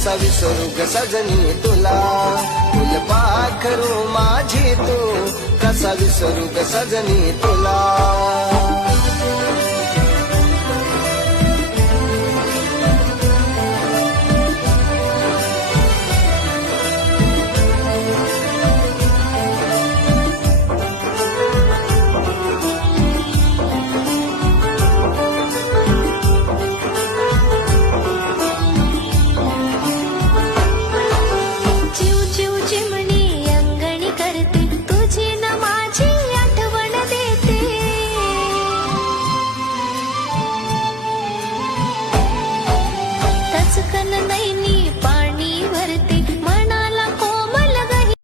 कसा विसरू ग सजनी तुला, फुलपाखरू माझी तू, कसा विसरू ग सजनी तुला.